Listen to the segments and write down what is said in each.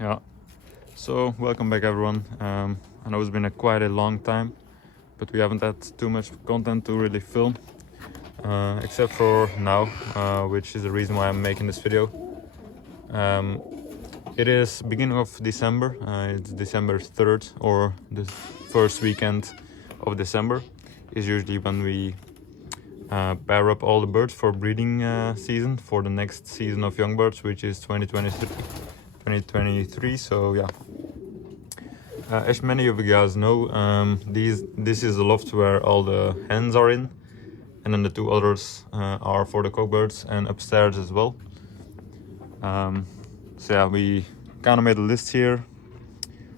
Yeah, so welcome back everyone. I know it's been quite a long time, but we haven't had too much content to really film, except for now, which is the reason why I'm making this video. It is beginning of December. It's December 3rd, or the first weekend of December is usually when we pair up all the birds for breeding season for the next season of young birds, which is 2023. So yeah, as many of you guys know, this is the loft where all the hens are in, and then the two others are for the cockbirds and upstairs as well. So yeah, we kind of made a list here.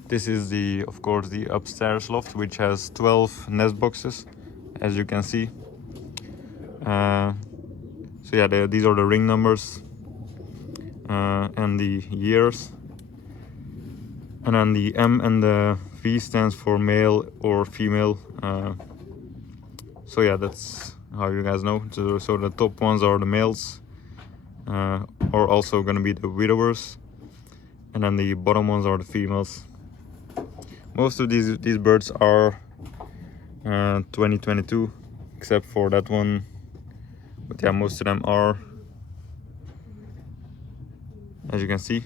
This is of course the upstairs loft, which has 12 nest boxes, as you can see. So yeah, these are the ring numbers and the years, and then the M and the V stands for male or female. So yeah, that's how you guys know. So the top ones are the males, are also going to be the widowers, and then the bottom ones are the females. Most of these birds are 2022, except for that one. But yeah, most of them are, as you can see.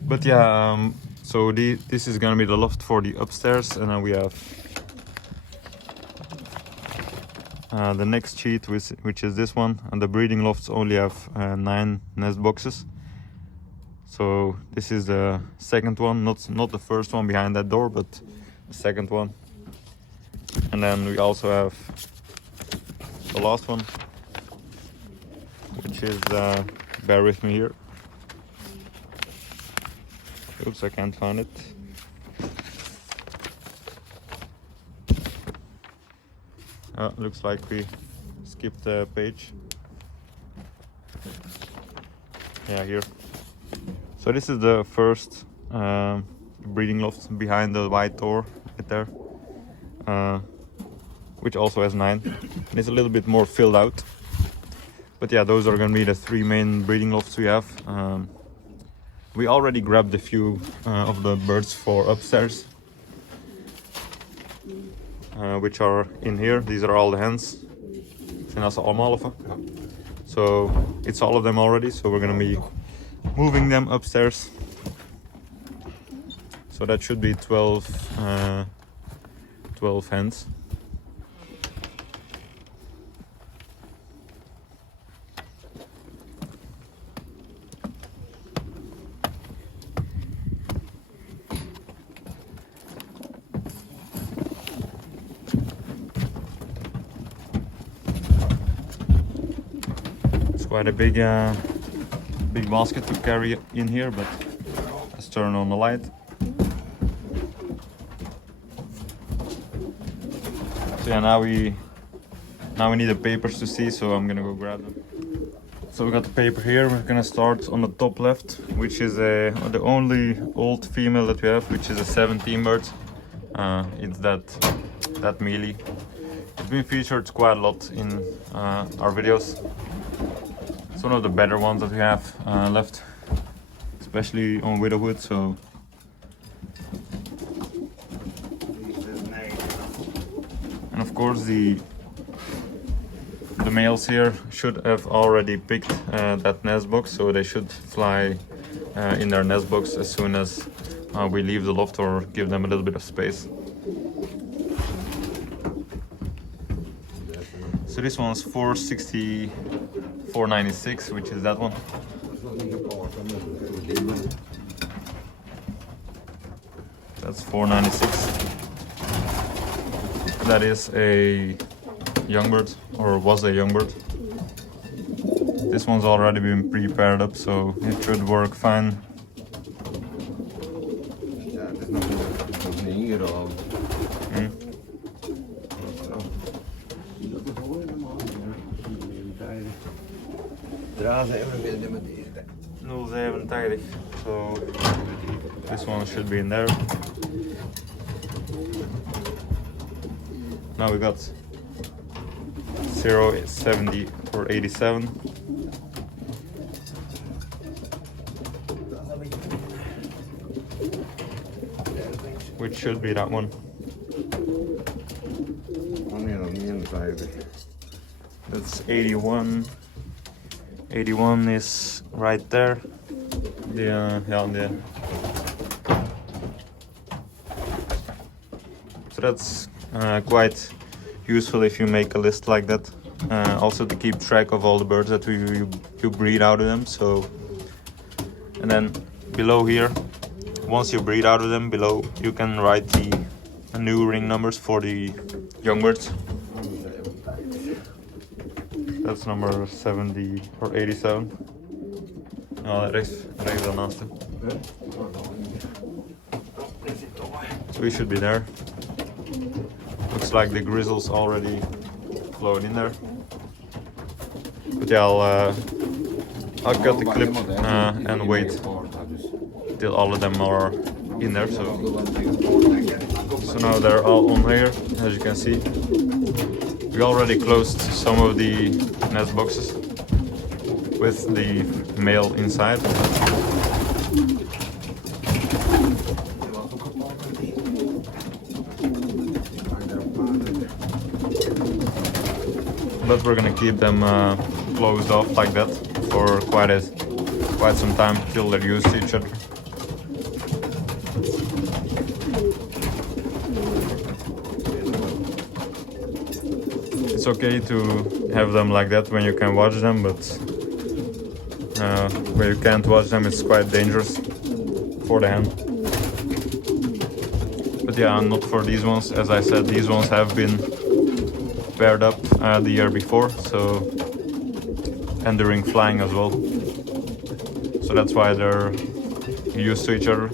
But yeah, so this is gonna be the loft for the upstairs, and then we have the next sheet, which is this one, and the breeding lofts only have 9 nest boxes. So this is the second one, not the first one behind that door, but the second one. And then we also have the last one, which is, bear with me here. Oops, I can't find it. Looks like we skipped a page. Yeah, here. So this is the first breeding loft behind the white door right there, which also has 9. And it's a little bit more filled out. But yeah, those are going to be the 3 main breeding lofts we have. We already grabbed a few of the birds for upstairs, which are in here. These are all the hens. So it's all of them already, so we're going to be moving them upstairs. So that should be 12 hens. It's quite a big basket to carry in here, but let's turn on the light. So yeah, now we need the papers to see, so I'm gonna go grab them. So we got the paper here. We're gonna start on the top left, which is the only old female that we have, which is a 17 bird. It's that mealy. It's been featured quite a lot in our videos. It's one of the better ones that we have left, especially on widowhood. So and of course the males here should have already picked that nest box, so they should fly in their nest box as soon as we leave the loft or give them a little bit of space. So this one's 460, 496, which is that one. That's 496. That is a young bird, or was a young bird. This one's already been pre-paired up, so it should work fine. No 87, so this one should be in there. Now we got 070 or 87. which should be that one. That's 81. 81 is right there. Yeah, so that's quite useful if you make a list like that. Also to keep track of all the birds that you breed out of them. So, and then below here, once you breed out of them, below you can write the new ring numbers for the young birds. That's number 70 or 87. Ja, rechts daarnaast. So we should be there. Looks like the grizzle's already flown in there. But yeah, I'll cut the clip and wait till all of them are in there. So now they're all on here, as you can see. We already closed some of the nest boxes with the male inside. But we're gonna keep them closed off like that for quite some time till they're used to each other. It's okay to have them like that when you can watch them, but when you can't watch them, it's quite dangerous for the hen. But yeah, not for these ones. As I said, these ones have been paired up the year before, so, and during flying as well. So that's why they're used to each other.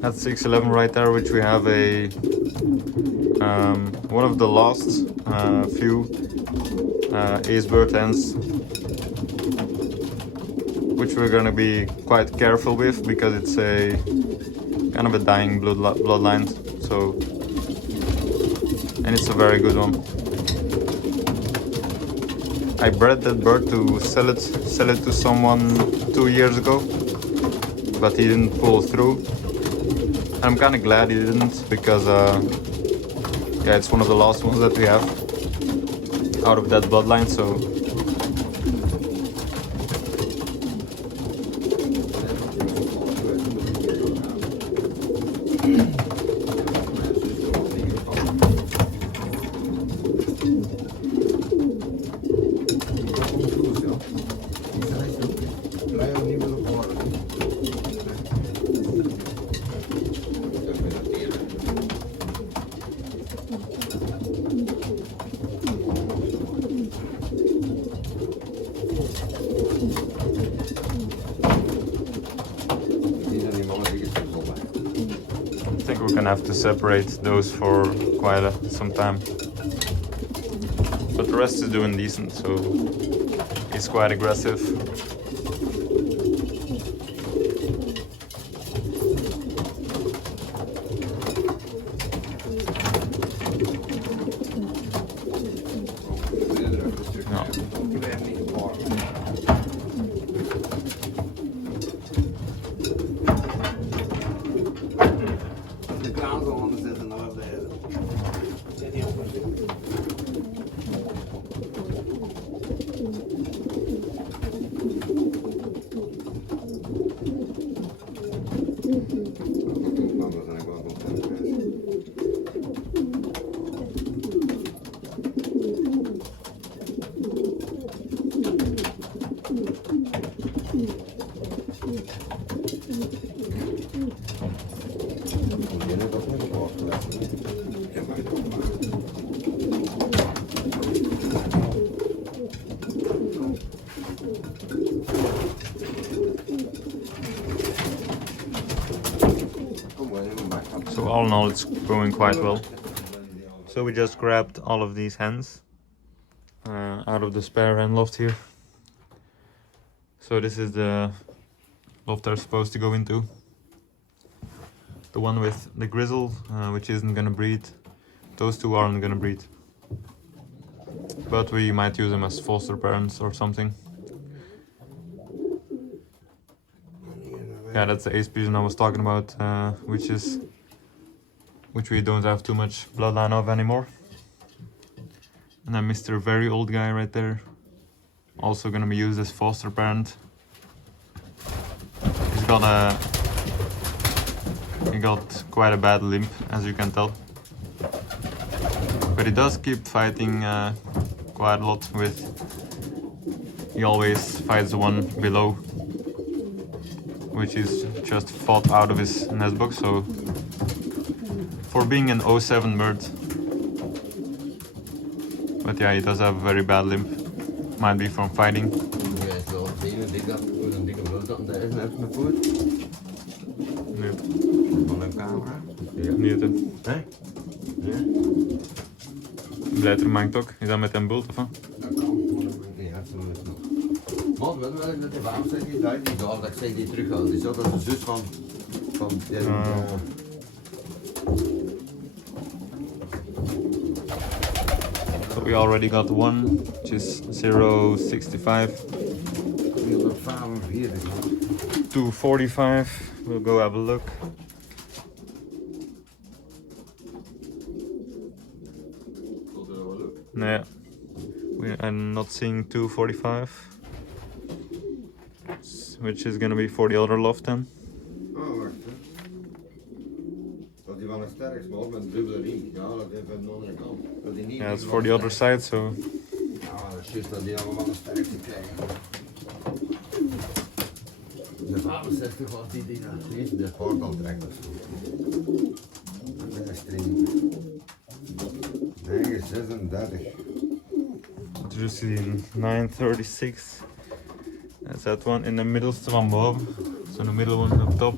That's 611 right there, which we have a one of the last few ace bird hens, which we're gonna be quite careful with because it's a kind of a dying bloodline. So, and it's a very good one. I bred that bird to sell it to someone 2 years ago, but he didn't pull through. I'm kind of glad he didn't, because yeah, it's one of the last ones that we have out of that bloodline. So I think we're gonna have to separate those for quite some time. But the rest is doing decent, so he's quite aggressive. So all in all, it's going quite well. So we just grabbed all of these hens out of the spare hen loft here. So this is the loft they're supposed to go into. The one with the grizzle, which isn't gonna breed. Those two aren't gonna breed. But we might use them as foster parents or something. Yeah, that's the ace pigeon I was talking about, which we don't have too much bloodline of anymore. And then Mr. Very Old Guy right there, also gonna be used as foster parent. He got quite a bad limp, as you can tell. But he does keep fighting quite a lot with... He always fights the one below, which is just fought out of his nest box, so... For being an 07 bird. But yeah, he does have a very bad limp. Might be from fighting. Nee. Van een camera? Ja. Niet het. Nee? Ja? Blijft er mankt ook. Is dat met een bult of wat? Dat kan, maar dat maakt niet uit. Maar weet wel dat de waarom zeg je dat dat ik zeg die teruggaan. Die is ook als de zus van So we already got one, which is 065. 245. We'll go have a look. Yeah, I'm not seeing 245, which is gonna be for the other loft then. Oh, wacht. Dat die van een sterk maar met een dubbele ring. Ja, dat heeft een andere kant. Yeah, it's for the other side, so. Ja, dat is juist dat die allemaal een sterk te krijgen. De 65 was die dat de voorkant trekt of zo. Dat is streng. 936. Dus die 936. That's that one in the middle van boven. So the middle one up top.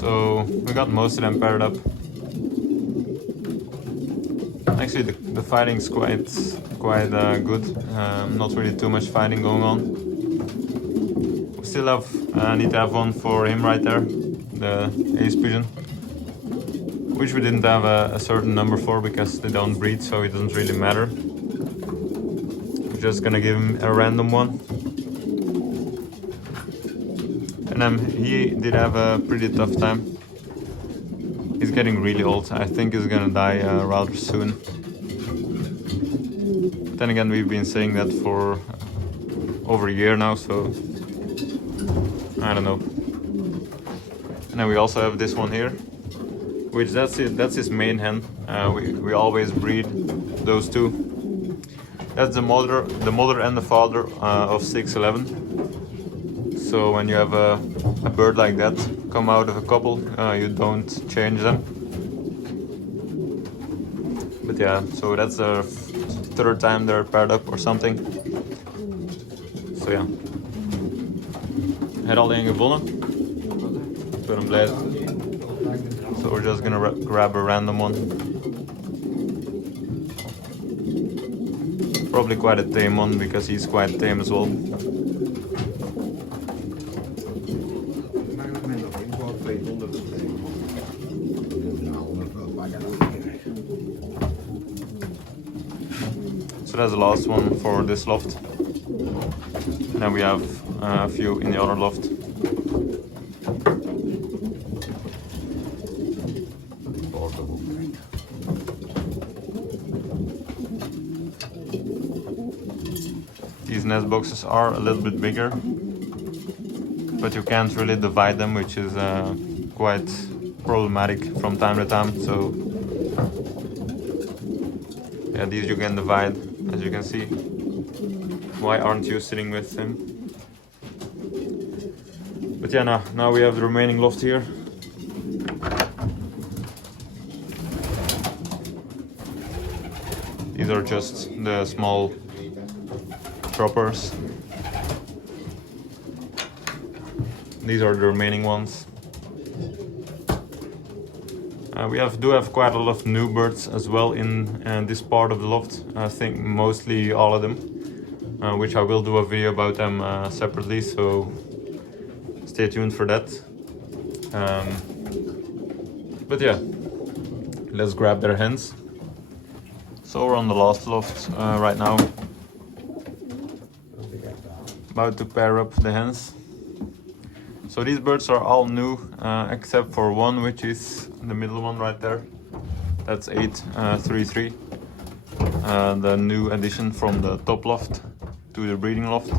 So we got most of them paired up. Actually, the fighting's quite good. Not really too much fighting going on. We still have need to have one for him right there, the ace pigeon, which we didn't have a certain number for because they don't breed, so it doesn't really matter. We're just gonna give him a random one. And he did have a pretty tough time. He's getting really old. I think he's gonna die rather soon. But then again, we've been saying that for over a year now, so I don't know. And then we also have this one here, which that's his main hen. We always breed those two. That's the mother and the father of 611. So when you have a bird like that come out of a couple, you don't change them. But yeah, so that's the third time they're paired up or something. So yeah. Had al één gewonnen. Ik ben blij. So we're just gonna grab a random one. Probably quite a tame one because he's quite tame as well. So that's the last one for this loft. And then we have a few in the other loft. These nest boxes are a little bit bigger, but you can't really divide them, which is quite problematic from time to time. So yeah, these you can divide. as you can see. Why aren't you sitting with him? But yeah, now we have the remaining loft here. These are just the small droppers. These are the remaining ones. We do have quite a lot of new birds as well in this part of the loft. I think mostly all of them, which I will do a video about them separately, so stay tuned for that. But yeah, let's grab their hens. So we're on the last loft right now, about to pair up the hens. So these birds are all new, except for one, which is the middle one right there. That's 833, the new addition from the top loft to the breeding loft,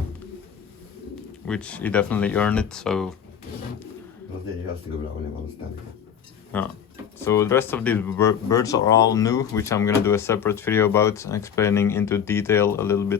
which he definitely earned it. So yeah. So the rest of these birds are all new, which I'm gonna do a separate video about, explaining into detail a little bit